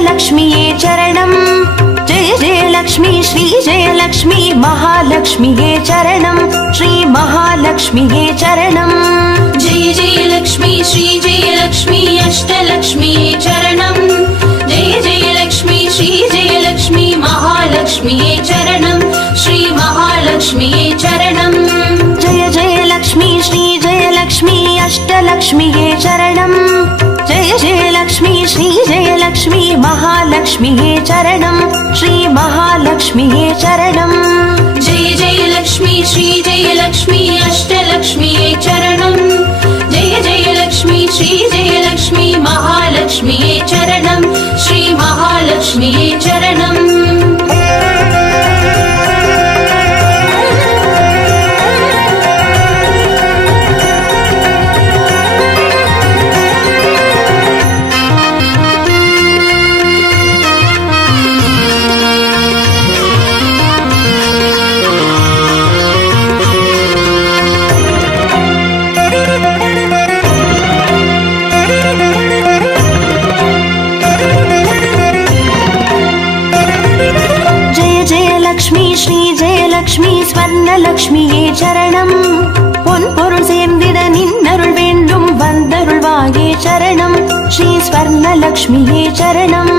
अष्टलक्ष्मीये चरणम् जय जय लक्ष्मी श्री जय लक्ष्मी महालक्ष्मीये चरणम् श्री महालक्ष्मीये चरणम् जय जय लक्ष्मी श्री जय लक्ष्मी अष्टलक्ष्मीये चरणम् जय जय लक्ष्मी श्री जय लक्ष्मी महालक्ष्मीये चरणम् श्री महालक्ष्मीये चरणम् जय जय लक्ष्मी श्री जय लक्ष्मी अष्टलक्ष्मीये चरणम् जय जय लक्ष्मी श्री जय लक्ष्मी महालक्ष्मीये चरणम् श्री महालक्ष्मीये चरणम् जय जय लक्ष्मी श्री जय लक्ष्मी अष्टलक्ष्मीये चरणम् जय जय लक्ष्मी श्री जय लक्ष्मी महालक्ष्मीये चरणम् श्री महालक्ष्मीये चरणम् லக்ஷ்மி ஸ்வர்ணலக்ஷ்மியே சரணம் பொன் பொருள் சேர்ந்திட நின்னருள் வேண்டும் வந்தருள்வாயே சரணம் ஸ்ரீ ஸ்வர்ணலக்ஷ்மியே சரணம்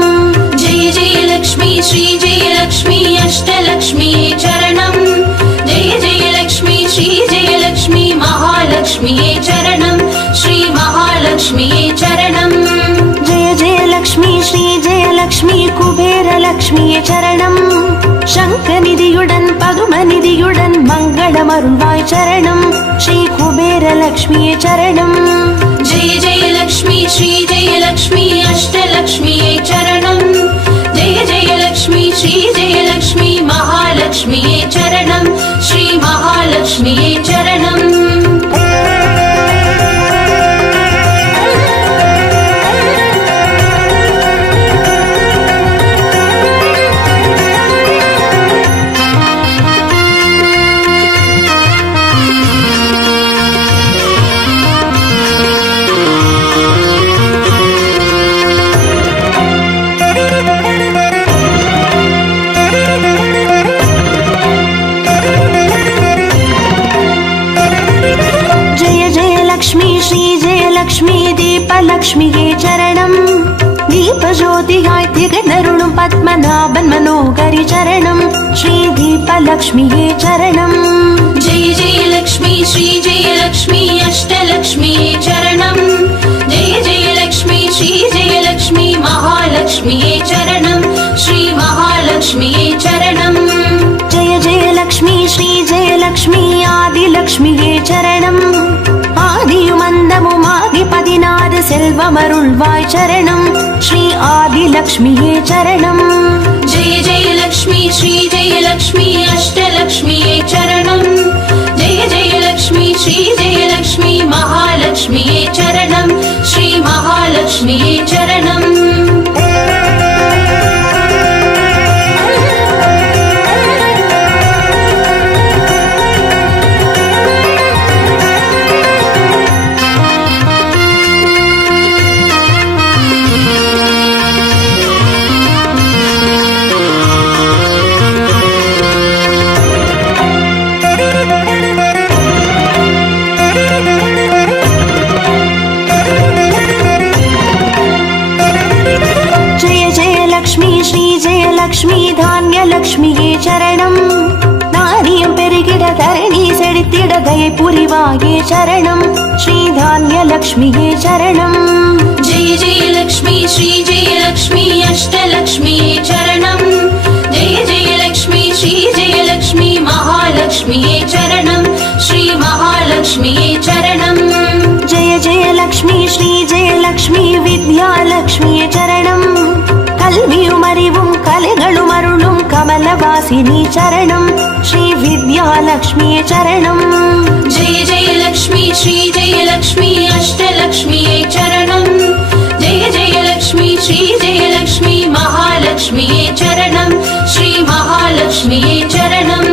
ஜெய ஜெய லக்ஷ்மி ஸ்ரீ ஜெய லக்ஷ்மி அஷ்டலக்ஷ்மியே சரணம் ஜெய ஜெய லக்ஷ்மி ஸ்ரீ ஜெய லக்ஷ்மி மகாலக்ஷ்மியே சரணம் ஸ்ரீ மகாலக்ஷ்மியே சரணம் ஜெய ஜெய லக்ஷ்மி ஸ்ரீ ஜெய லக்ஷ்மி குபேர லக்ஷ்மியே சரணம் சங்கநிதியுடன் பதுமநிதியுடன் மங்களம் அருள்வாய் சரணம் ஸ்ரீ குபேர லக்ஷ்மியே சரணம் ஜெய ஜெய லக்ஷ்மி ஸ்ரீ ஜெய லக்ஷ்மி அஷ்டலக்ஷ்மியே சரணம் ஜெய ஜெய லக்ஷ்மி ஸ்ரீ ஜெய லக்ஷ்மி மகாலக்ஷ்மியே சரணம் ஸ்ரீ மகாலக்ஷ்மியே சரணம் லக்ஷ்மியே சரணம் தீபஜோதியாய் திகழருளும் பத்மநாபன் மனோகரி சரணம் ஸ்ரீ தீபலக்ஷ்மியே சரணம் ஜெய ஜெய லக்ஷ்மி ஸ்ரீ ஜெய லக்ஷ்மி அஷ்டலக்ஷ்மியே சரணம் ஜெய ஜெய லக்ஷ்மி ஸ்ரீ ஜெய லக்ஷ்மி மகாலக்ஷ்மியே சரணம் ஸ்ரீ மகாலக்ஷ்மியே சரணம் ஜெய ஜெய லக்ஷ்மி ஸ்ரீ ஜெய லக்ஷ்மி ஆதிலக்ஷ்மியே சரணம் ஆதியும் அந்தமும் ஆதி 16 செல்வமருள்வாய் சரணம் ஸ்ரீ ஆதிலக்ஷ்மியே சரணம் ஜெய ஜெய லக்ஷ்மி ஸ்ரீ ஜெய லக்ஷ்மி அஷ்டலக்ஷ்மியே சரணம் ஜெய ஜெய லக்ஷ்மி ஸ்ரீ ஜெய லக்ஷ்மி மகாலக்ஷ்மியே சரணம் ஸ்ரீ மகாலக்ஷ்மியே சரணம் லக்ஷ்மி தானிய லக்ஷ்மியே சரணம் நாரியம் பெருகிட தரணி செழித்திட தயை புரிவாயே சரணம் ஸ்ரீ தானிய லக்ஷ்மியே சரணம் ஜெய ஜெய லக்ஷ்மி ஸ்ரீ ஜெய லக்ஷ்மி அஷ்டலக்ஷ்மியே சரணம் ஜெய ஜெய லக்ஷ்மி ஸ்ரீ ஜெய லக்ஷ்மி மகாலக்ஷ்மியே சரணம் ஸ்ரீ மகாலக்ஷ்மியே சரணம் ஜெய ஜெய லக்ஷ்மி ஸ்ரீ ஜெய லக்ஷ்மி வித்யாலக்ஷ்மியே சரணம் கல்வியும் அறிவும் கலைகளும் அருளும் கமலவாசினி சரணம் ஸ்ரீ வித்யாலக்ஷ்மியே சரணம் ஜெய ஜெய லக்ஷ்மி ஸ்ரீ ஜெய லக்ஷ்மி அஷ்டலக்ஷ்மியே சரணம் ஜெய ஜெய லக்ஷ்மி ஸ்ரீ ஜெய லக்ஷ்மி மகாலக்ஷ்மியே சரணம் ஸ்ரீ மகாலக்ஷ்மியே சரணம்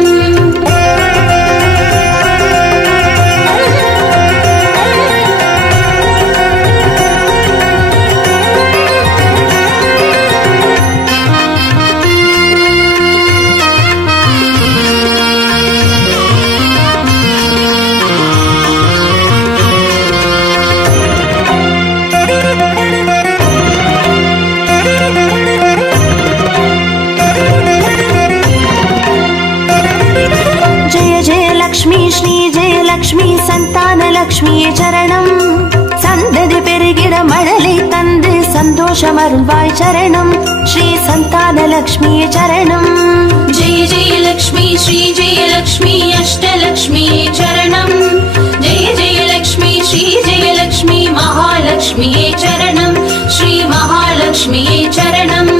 லக்ஷ்மியே சரணம். சந்ததி பெருகிட மழலை தந்து சந்தோஷம் அருள்வாய் சரணம். ஸ்ரீ சந்தான லக்ஷ்மியே சரணம். जय जय लक्ष्मी श्री जय लक्ष्मी अष्टलक्ष्मिये चरणम् जय जय लक्ष्मी श्री जय लक्ष्मी महालक्ष्मिये चरणम् श्री महालक्ष्मिये चरणम्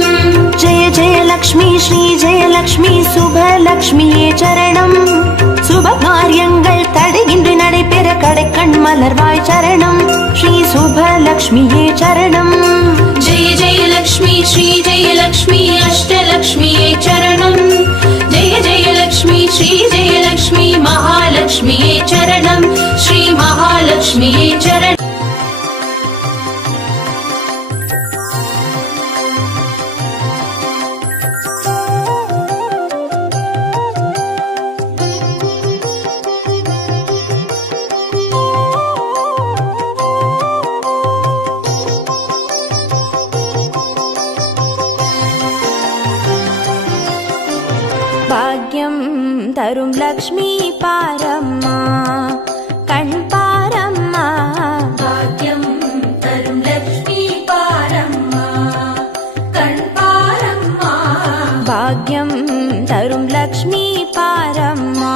जय जय लक्ष्मी श्री जय लक्ष्मी சுபலக்ஷ்மியே சரணம். சுப காரியங்கள் தடையின்றி நடைபெற கடைக்கண் மலர்வாய் சரணம். ஸ்ரீ சுபலக்ஷ்மியே சரணம். जय जय लक्ष्मी श्री जय लक्ष्मी अष्टलक्ष्मिये चरणम् जय जय लक्ष्मी श्री जय लक्ष्मी महालक्ष्मिये चरणम् श्री महालक्ष्मिये चरणम् பாக்யம் தரும் லக்ஷ்மி பாரம்மா கண் பாரம்மா. भाग्यं तरुं लक्ष्मी पारम्मा कण् पारम्मा பாக்யம் தரும் லக்ஷ்மி பாரம்மா.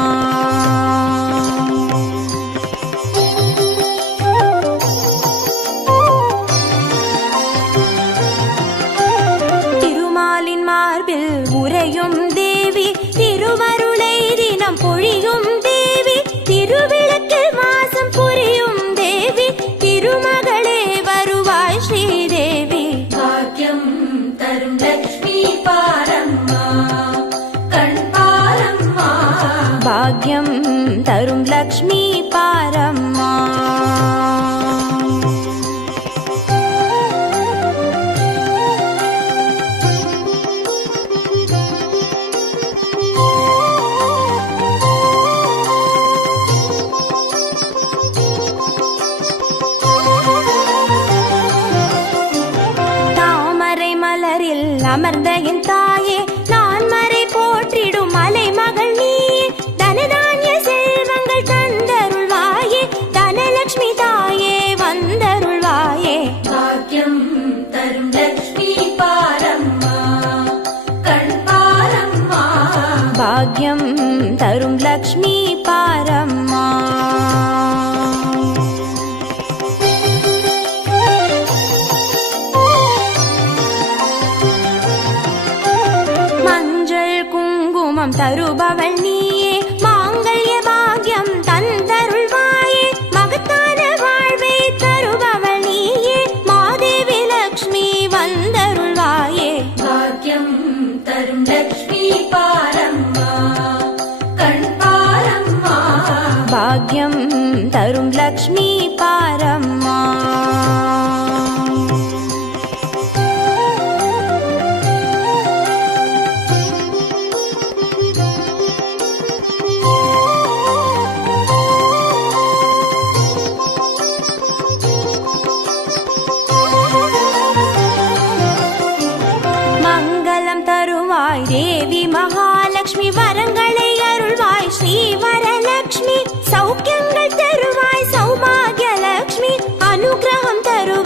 திருமாலின் மார்பில் உறையும் தேவி திருவருளை தினம் பொழியும் தேவி திருவிளக்கில் வாசம் புரியும் தேவி திருமகளே வருவாய் ஸ்ரீதேவி. भाग्यं तरुं लक्ष्मी पारम्मा कण् पारम्मा பாக்யம் தரும் லக்ஷ்மி பாரம்மா. தாமரை மலரில் அமர்ந்த என் தாயே நான் மறை போற்றிடும் மலை மகள் நீயே. தனதானிய செல்வங்கள் தந்தருள்வாயே தனலட்சுமி தாயே வந்தருள்வாயே. भाग्यं तरुं लक्ष्मी पारम्मा कण् पारम्मा பாக்யம் தரும் லக்ஷ்மி பாரம்மா. மஞ்சள் குங்குமம் தருபவள் நீயே மாங்கல்ய பாக்யம் தந்தருள்வாயே. மகத்தான வாழ்வை தருபவள் நீயே மாதேவி லக்ஷ்மி வந்தருள்வாயே. भाग्यं तरुं लक्ष्मी पारम्मा कण् पारम्मा பாக்யம் தரும் லக்ஷ்மி பாரம்மா. மங்களம் தருவாய் தேவி மகாலட்சுமி வரங்களை அருள்வாய் ஸ்ரீ வரலட்சுமி. சௌக்கியங்கள் தருவாய் சௌபாகிய லட்சுமி அனுகிரகம் தருவாய்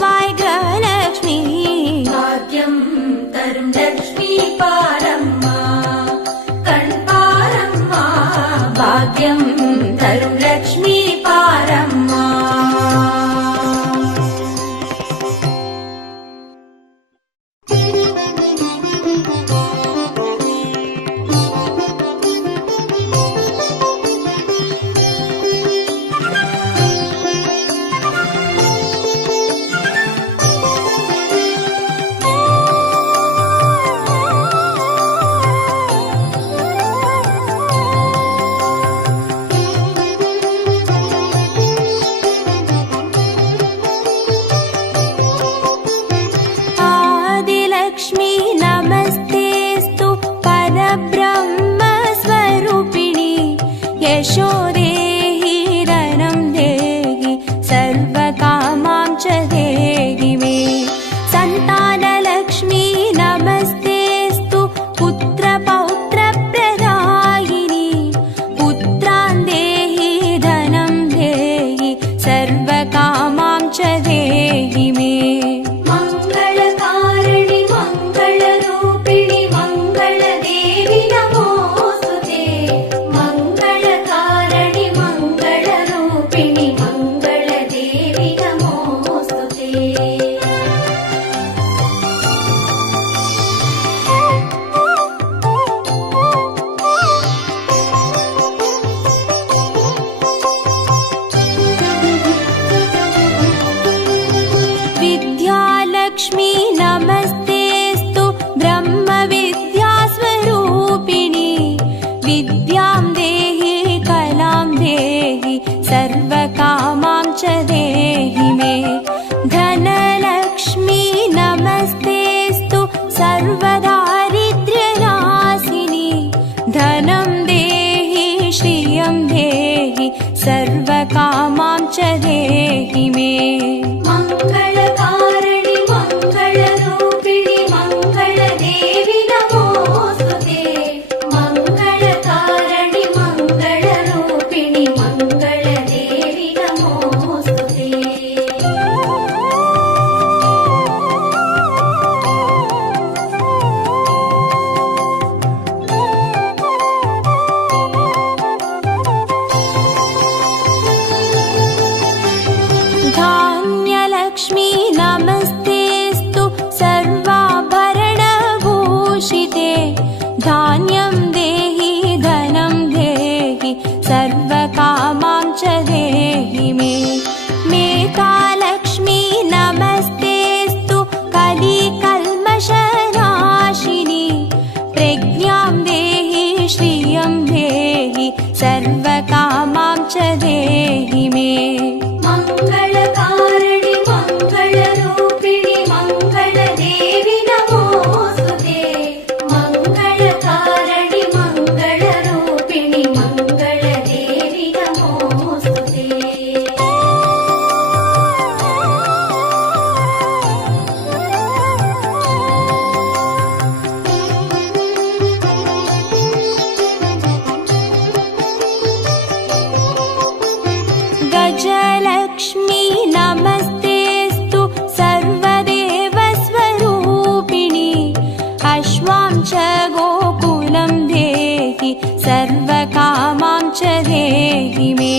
सर्वकामां च देहि मे। मङ्गलकारिणि मङ्गलरूपिणि मङ्गलदेवि नमोऽस्तुते। मङ्गलकारिणि मङ्गलरूपिणि मङ्गलदेवि नमोऽस्तुते। विद्यालक्ष्मी नमस्तेऽस्तु ब्रह्मविद्यास्वरूपिणि। विद्यां देहि कलां देहि सर्वकामां च देहि मे। धनलक्ष्मी नमस्तेऽस्तु सर्वदारिद्र्यनाशिनि। धनं देहि श्रियं देहि सर्वकामां च देहि मे। मङ्गलकारिणि मङ्गलरूपिणि मङ्गलदेवि नमोऽस्तुते। मङ्गलकारिणि मङ्गलरूपिणि मङ्गलदेवि नमोऽस्तुते। धान्यलक्ष्मी नमस्तेऽस्तु सर्वाभरणभूषिते। धान्यं देहि धनं देहि सर्वकामां च देहि मे। मेधालक्ष्मी नमस्तेऽस्तु कलिकल्मषनाशिनि। प्रज्ञां देहि श्रियं देहि सर्वकामां च देहि मे। मङ्गलकारिणि मङ्गलरूपिणि मङ्गलदेवि नमोऽस्तुते। मङ्गलकारिणि मङ्गलरूपिणि मङ्गलदेवि नमोऽस्तुते। गजलक्ष्मी नमस्तेऽस्तु सर्वदेवस्वरूपिणि। अश्वां च गोकुलं देहि सर्वकामां च देहि मे।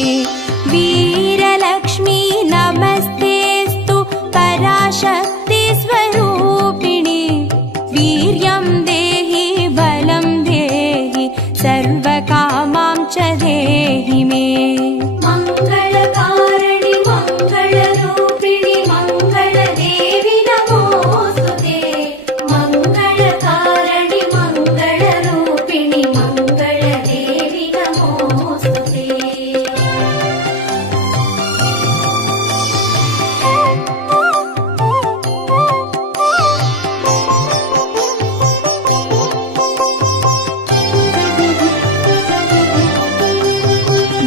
वीरलक्ष्मी नमस्तेऽस्तु पराशक्तिस्वरूपिणि। वीर्यं देहि बलं देहि सर्वकामां च देहि मे। मङ्गलकारिणि मङ्गलरूपिणि मङ्गलदेवि नमोऽस्तुते। मङ्गलकारिणि मङ्गलरूपिणि मङ्गलदेवि नमोऽस्तुते।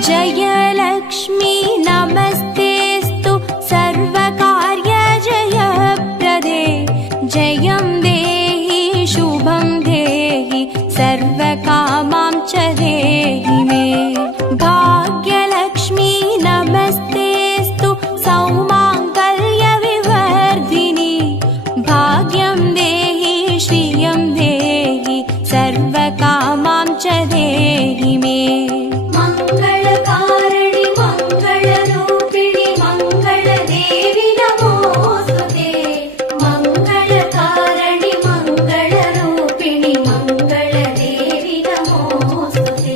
जयलक्ष्मी नमस्तेऽस्तु सर्वकार्यजयप्रदे। जयं देहि शुभं देहि सर्वकामां च देहि मे। भाग्यलक्ष्मी नमस्तेऽस्तु सौमाङ्गल्यविवर्धिनि। भाग्यं देहि श्रियं देहि सर्वकामां च देहि मे। मङ्गलकारिणि मङ्गलरूपिणि मङ्गलदेवि नमोऽस्तुते। मङ्गलकारिणि मङ्गलरूपिणि मङ्गलदेवि नमोऽस्तुते।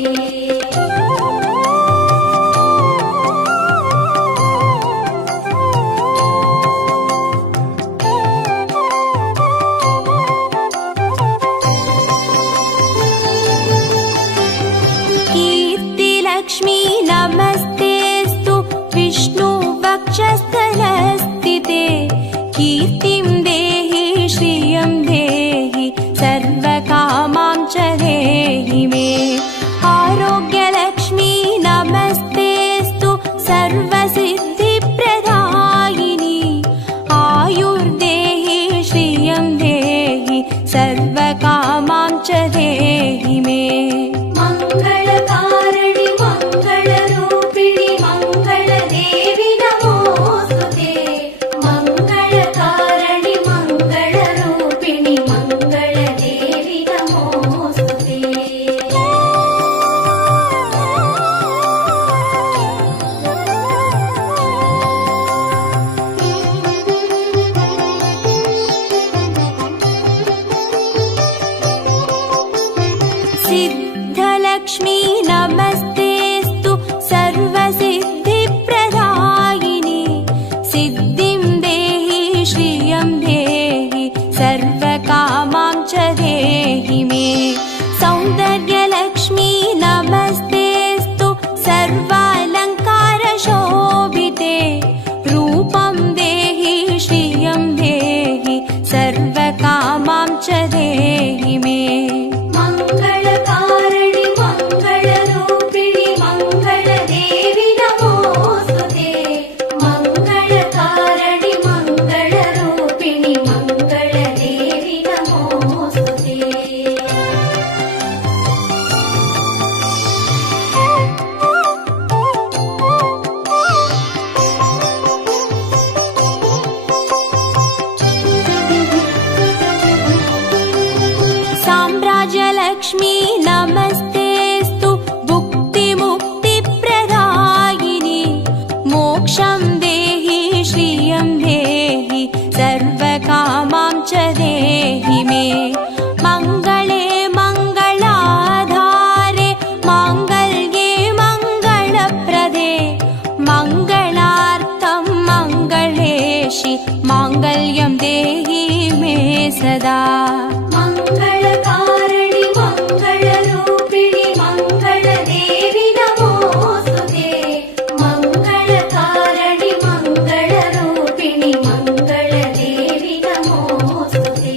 कीर्तिलक्ष्मी नमस्तेऽस्तु विष्णुवक्षस्थलस्थिते। कीर्तिं देहि श्रियं देहि सर्वकामां च देहि मे। आरोग्यलक्ष्मी नमस्तेऽस्तु सर्वसिद्धिप्रदायिनि। आयुर्देहि श्रियं देहि सर्वकामां च देहि मे। मङ्गलकारिणि मङ्गलरूपिणि मङ्गलदेवि नमोऽस्तुते। देहि श्रियं देहि सर्वकामां च देहि मे मङ्गले मङ्गलाधारे माङ्गल्ये मङ्गलप्रदे मङ्गलार्थं मङ्गलेशि माङ्गल्यं देहि मे सदा मङ्गलकारिणि मङ्गलरूपिणि मङ्गलदेवि नमोस्तुते मङ्गलकारिणि मङ्गलरूपिणि मङ्गलदेवि नमोस्तुते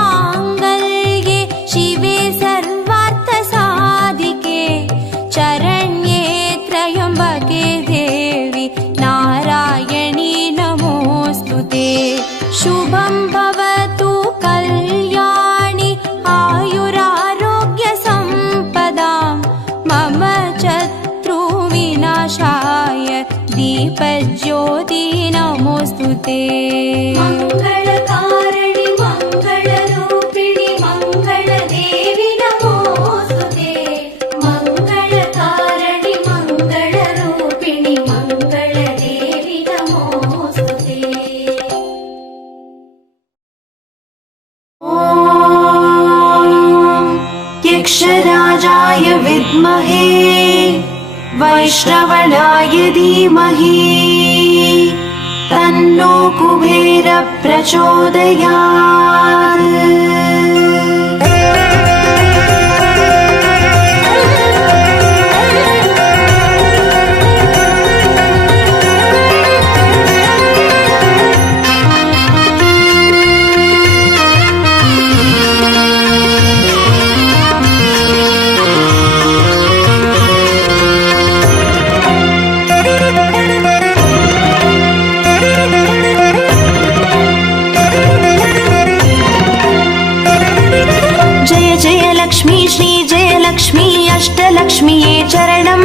सर्वमङ्गलमाङ्गल्ये शिवे सर्वार्थसाधिके चरण्ये त्र्यम्बके देवि नारायणी नमोऽस्तुते शुभं भवतु कल्याणि आयुरारोग्यसम्पदां मम शत्रुविनाशाय दीपज्योति नमोऽस्तुते मङ्गलकारिणि मङ्गलरूपिणि मङ्गलदेवि नमोस्तुते मङ्गलकारिणि मङ्गलरूपिणि मङ्गलदेवि नमोस्तुते यक्षराजाय विद्महे वैश्रवणाय धीमहि तन्नो कुबेर प्रचोदयात्। अष्टलक्ष्मीये चरणं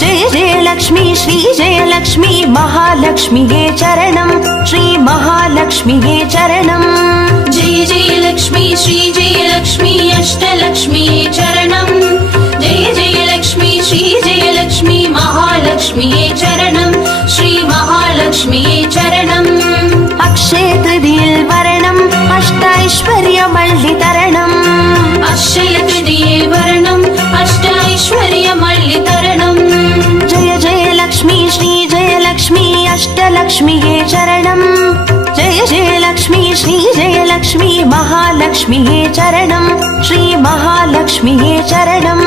जय जय लक्ष्मी श्री जय लक्ष्मी महालक्ष्मीये चरणं श्री महालक्ष्मीये चरणं जय जय लक्ष्मी श्री जय लक्ष्मी अष्टलक्ष्मीये चरणं जय जय लक्ष्मी श्री जय लक्ष्मी महालक्ष्मीये चरणं श्री महालक्ष्मीये चरणं अक्षय तृतीये वरणम् अष्टैश्वर्यमल्लितरणम् अक्षय तृतीये वरणम् अष्टैश्वर्यमल्लितरणम् जय जय लक्ष्मी श्री जय लक्ष्मी अष्टलक्ष्मीये चरणं जय जय लक्ष्मी श्री जय लक्ष्मी महालक्ष्मीये चरणं श्री महालक्ष्मीये चरणं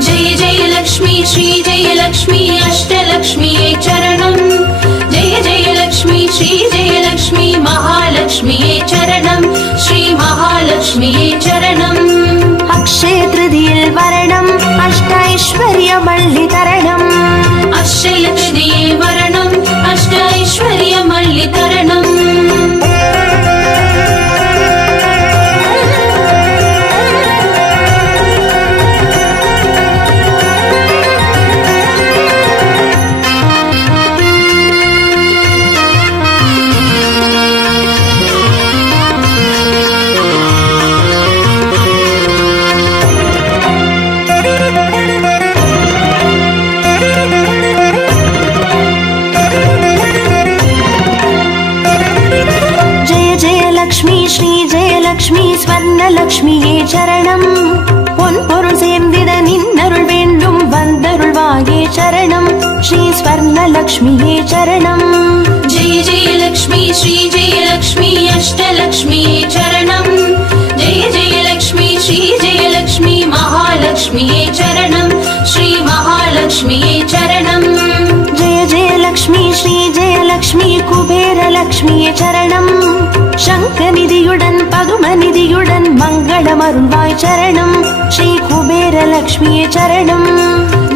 जय जय लक्ष्मी श्री जय लक्ष्मी अष्टलक्ष्मीये चरणं जय जय लक्ष्मी श्री जय लक्ष्मी महालक्ष्मीये चरणं श्री महालक्ष्मीये चरणम् अक्षय तृतीये वरणम् अष्टैश्वर्यमल्लितरणम् अक्षय तृतीये वरणम् अष्टैश्वर्यमल्लितरणम् லக்ஷ்மி ஸ்வர்ணலக்ஷ்மியே சரணம் பொன்பொருள் சேர்ந்திட நின்னருள் வேண்டும் வந்தருள்வாயே சரணம் ஸ்ரீ ஸ்வர்ணலக்ஷ்மியே சரணம் ஜெய ஜெய லக்ஷ்மி ஸ்ரீ ஜெய லக்ஷ்மி அஷ்டலக்ஷ்மியே சரணம் ஜெய ஜெய லக்ஷ்மி ஸ்ரீ ஜெய லக்ஷ்மி மகாலக்ஷ்மியே சரணம் ஸ்ரீ மகாலக்ஷ்மியே சரணம் ஜெய ஜெய லக்ஷ்மி ஸ்ரீ ஜெய லக்ஷ்மி குபேர லக்ஷ்மியே சரணம் சங்கநிதியுடன் பதுமநிதியுடன் மங்களமருள்வாய் சரணம் ஸ்ரீ குபேர லக்ஷ்மியே சரணம்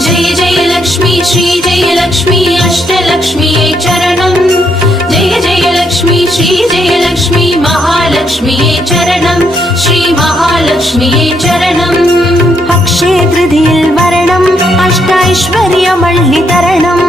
ஜெய ஜெய லக்ஷ்மி ஸ்ரீ ஜெய லக்ஷ்மி அஷ்டலக்ஷ்மியே சரணம் ஜெய ஜெய லக்ஷ்மி ஸ்ரீ ஜெய லக்ஷ்மி மகாலக்ஷ்மியே சரணம் ஸ்ரீ மகாலக்ஷ்மியே சரணம் அக்ஷய திருதியில் வரணம் அஷ்டைஸ்வர்யமள்ளி தரணம்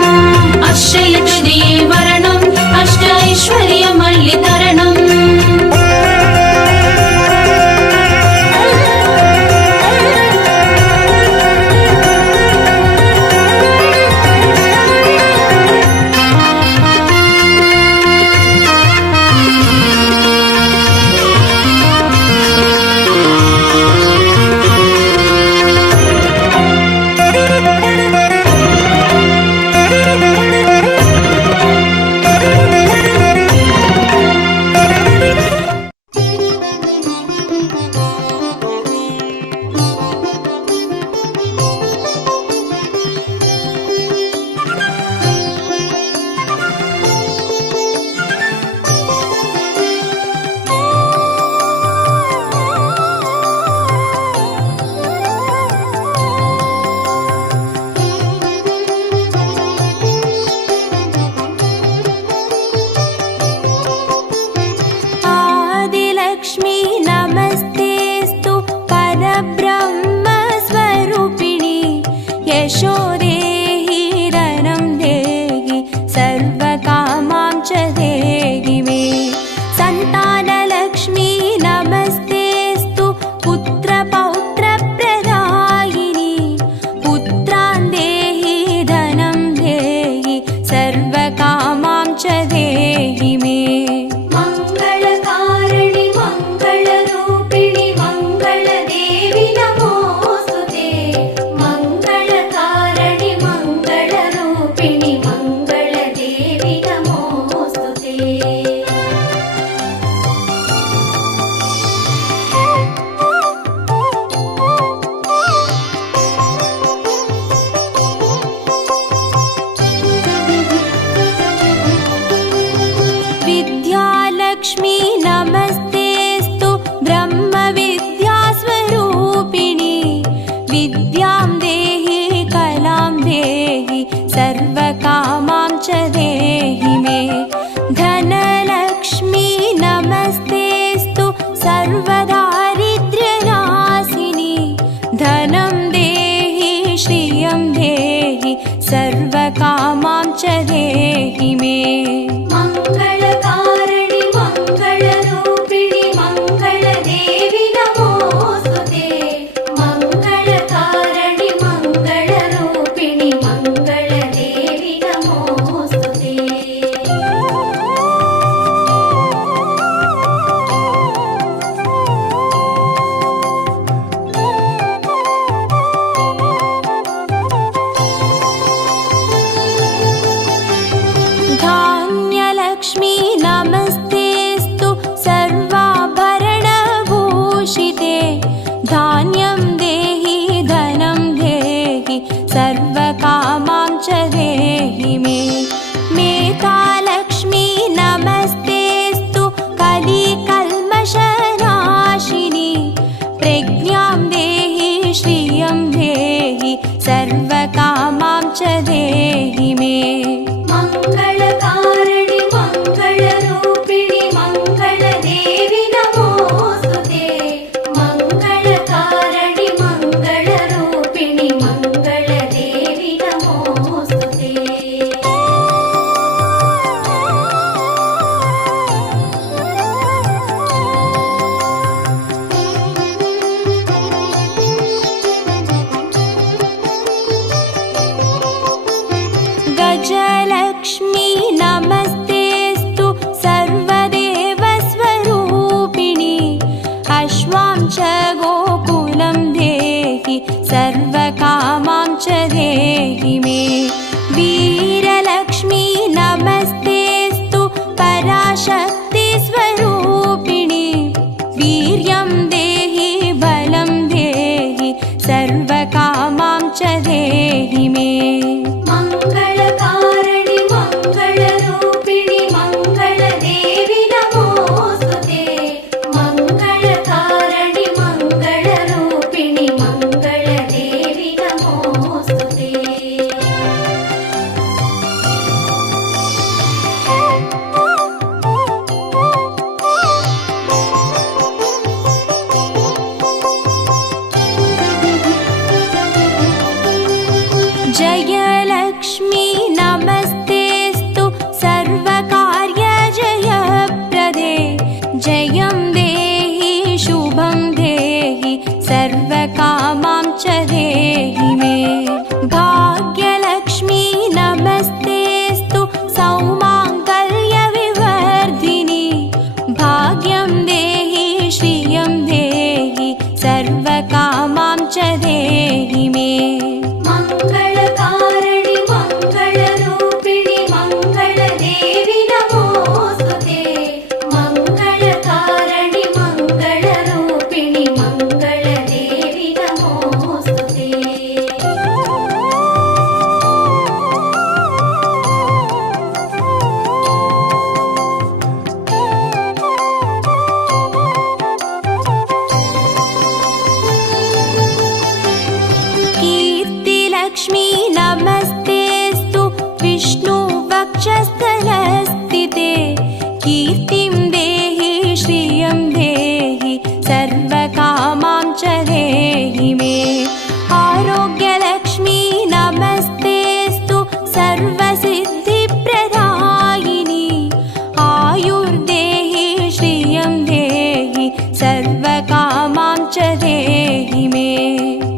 सर्वकामां च देहि मे। मङ्गलकारिणि मङ्गलरूपिणि मङ्गलदेवि नमोऽस्तुते। मङ्गलकारिणि मङ्गलरूपिणि मङ्गलदेवि नमोऽस्तुते। धान्यलक्ष्मी नमस्तेऽस्तु सर्वाभरणभूषिते। धान्यं देहि धनं देहि सर्वकामां च देहि मे। मेधालक्ष्मी नमस्तेऽस्तु कलिकल्मषनाशिनी। प्रज्ञां देहि श्रियं देहि सर्वकामां च देहि मे। मङ्गलकारिणि मङ्गलरूपिणि मङ्गलदेवि नमोऽस्तुते। मङ्गलकारिणि मङ्गलरूपिणि मङ्गलदेवि नमोऽस्तुते। गजलक्ष्मी नमस्तेऽस्तु सर्वदेवस्वरूपिणि। अश्वां च गोकुलं देहि सर्वकामां च देहि मे। वीरलक्ष्मी नमस्तेऽस्तु पराशक्तिस्वरूपिणि। वीर्यं देहि बलं देहि सर्वकामां च देहि मे। मङ्गलकारिणि मङ्गलरूपिणि मङ्गलदेवि नमोऽस्तुते। मङ्गलकारिणि मङ्गलरूपिणि मङ्गलदेवि नमोऽस्तुते। जयलक्ष्मी नमस्तेऽस्तु सर्वकार्यजयप्रदे। जयं देहि शुभं देहि सर्वकामां च देहि मे। भाग्यलक्ष्मी नमस्तेऽस्तु सौमाङ्गल्यविवर्धिनि। भाग्यं देहि श्रियं देहि सर्वकामां च देहि मे। मङ्गलकारिणि मङ्गलरूपिणि मङ्गलदेवि नमोऽस्तुते। मङ्गलकारिणि मङ्गलरूपिणि मङ्गलदेवि नमोऽस्तुते। कीर्तिलक्ष्मी नमस्तेऽस्तु विष्णुवक्षस्थलस्थिते। कीर्तिं देहि श्रियं देहि सर्वकामां च देहि मे। आरोग्यलक्ष्मी नमस्तेऽस्तु सर्वसिद्धिप्रदायिनि। आयुर्देहि श्रियं देहि सर्वकामां च देहि मे।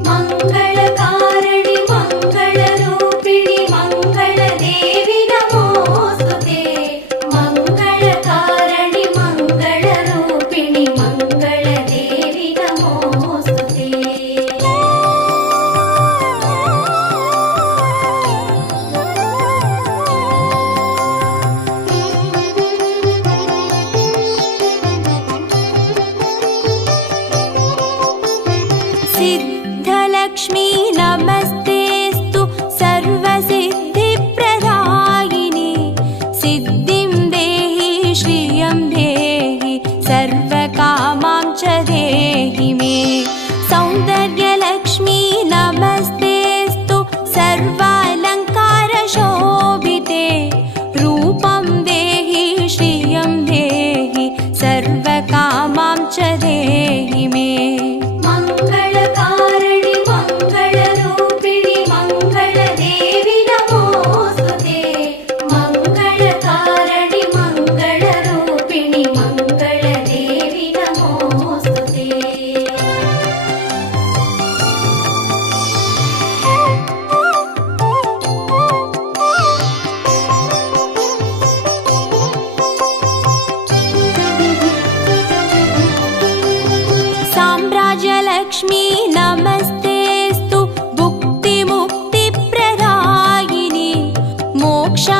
मङ्गलकारिणि मङ्गलरूपिणि मङ्गलदेवि नमोऽस्तुते। मङ्गलकारिणि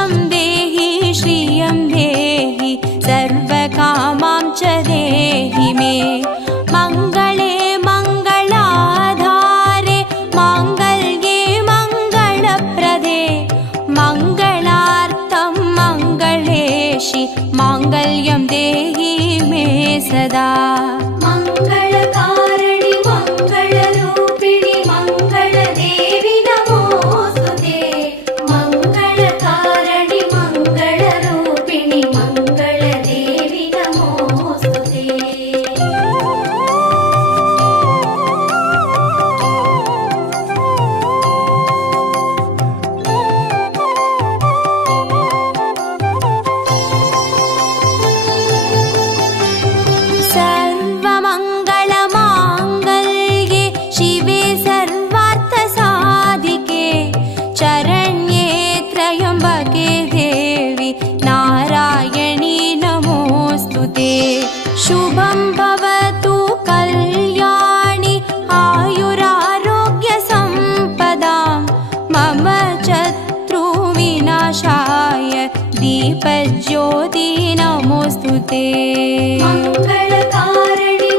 यशं देहि श्रियं देहि सर्वकामां च देहि मे मङ्गले मङ्गलाधारे माङ्गल्ये मङ्गलप्रदे मङ्गलार्थं मङ्गलेशि माङ्गल्यं देहि मे सदा मङ्गलकारिणि मङ्गलरूपिणि मङ्गलदेवि नमोऽस्तुते मङ्गलकारिणि मङ्गलरूपिणि मङ्गलदेवि नमोऽस्तुते सर्वमङ्गलमाङ्गल्ये शिवे सर्वार्थसाधिके चरण्ये त्र्यम्बके देवि नारायणी नमोऽस्तु ते शुभं भवतु कल्याणि आयुरारोग्यसम्पदां मम शत्रुविनाशाय दीपज्योति नमोऽस्तु ते मङ्गलकारिणि